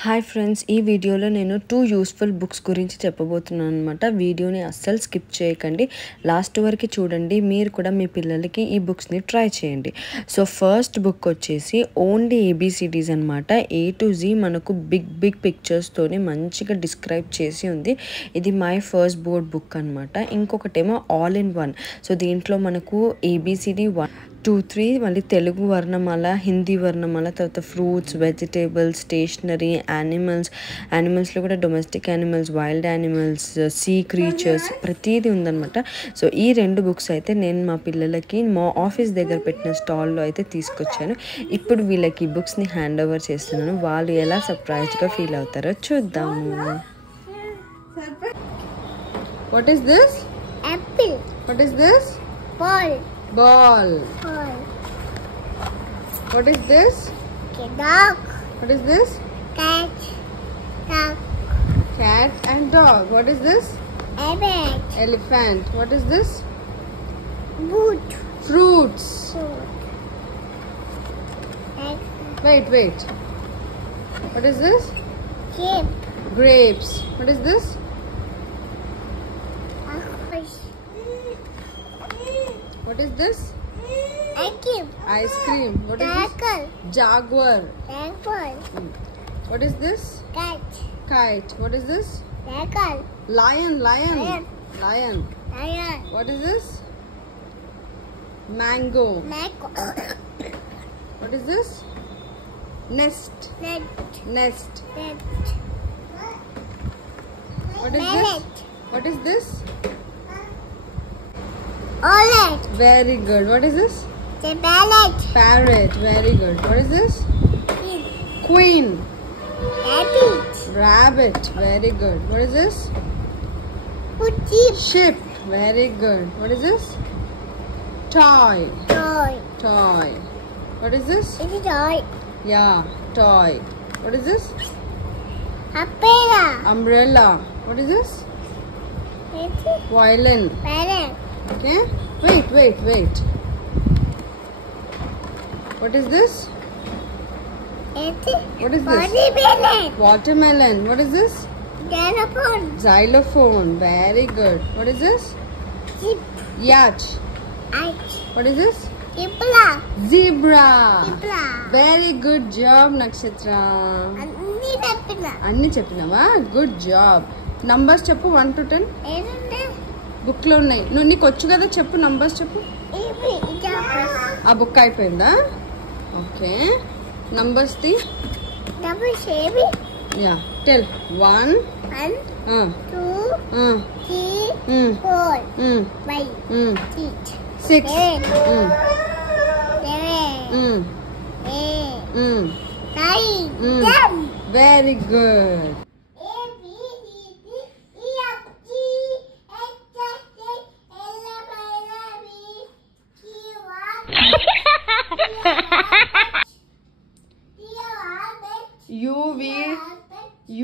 Hi friends, ఈ వీడియోలో నేను 2 యూస్ఫుల్ బుక్స్ గురించి చెప్పబోతున్నాను అనమాట. వీడియోని అస్సలు స్కిప్ చేయకండి, లాస్ట్ వరకు చూడండి. మీరు కూడా మీ పిల్లలకి ఈ బుక్స్ని ట్రై చేయండి. సో ఫస్ట్ బుక్ వచ్చేసి ఓన్లీ ఏబిసిడీస్ అనమాట. A to Z మనకు బిగ్ పిక్చర్స్తోని మంచిగా డిస్క్రైబ్ చేసి ఉంది. ఇది మై ఫస్ట్ బోర్డ్ బుక్ అనమాట. ఇంకొకటేమో ఆల్ ఇన్ వన్. సో దీంట్లో మనకు ABCD 1, 2, 3 మళ్ళీ తెలుగు వర్ణమాల, హిందీ వర్ణమాల, తర్వాత ఫ్రూట్స్, వెజిటేబుల్స్, స్టేషనరీ, యానిమల్స్లో కూడా domestic animals, wild animals, sea creatures ప్రతిదీ ఉందన్నమాట. సో ఈ 2 బుక్స్ అయితే నేను మా పిల్లలకి మా ఆఫీస్ దగ్గర పెట్టిన స్టాల్లో అయితే తీసుకొచ్చాను. ఇప్పుడు వీళ్ళకి ఈ బుక్స్ని హ్యాండ్ ఓవర్ చేస్తున్నాను. వాళ్ళు ఎలా సర్ప్రైజ్గా ఫీల్ అవుతారో చూద్దాము. What is this? Apple. What is this? Ball. Ball. Ball. What is this? Dog. What is this? Cat. Dog. Cat and dog. What is this? Rabbit. Elephant. What is this? Boot. Fruits. Fruit. Egg. Wait. What is this? Sheep. Grapes. What is this? Fish. What is this? Egg. Ice cream. What is this? Tiger. Jaguar. Apple. What is this? Cat. Kite. What is this? Tiger. Lion. Lion. Lion. Lion. What is this? Mango. Mango. What is this? Nest. Net. Nest. Net. What is Mallet. this? What is this? Orange. Very good. What is this? The mallet. Parrot. Very good. What is this? Queen. Rabbit. Rabbit. Very good. What is this? Sheep. Ship. Very good. What is this? Toy. Toy. What is this? It is toy. Yeah, toy. What is this? Umbrella. Umbrella. What is this? It is Violin. balloon. Okay. Wait. What is this? It is What is this? watermelon. Watermelon. What is this? Telephone. Xylophone. Very good. What is this? Jeep. Yacht. Ice. What is this? Zebra. Zebra. Zebra. Very good job, Nakshatra. అన్ని తప్పిన. అన్ని చెప్పినావా? Good job. Numbers చెప్పు 1 to 10. ఏంటంటే బుక్ లో ఉన్నాయి. నువ్వు నీకు వచ్చు కదా, చెప్పు నంబర్స్ చెప్పు. ఇవి ఆ బుక్ అయిపోయిందా? ఓకే, నంబర్స్ ది. డబుల్ షేవి. Yeah, tell. 1 2 uh 3 4 5 6 9 Very good.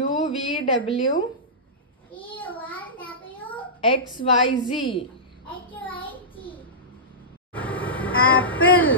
UVW XYZ. Apple.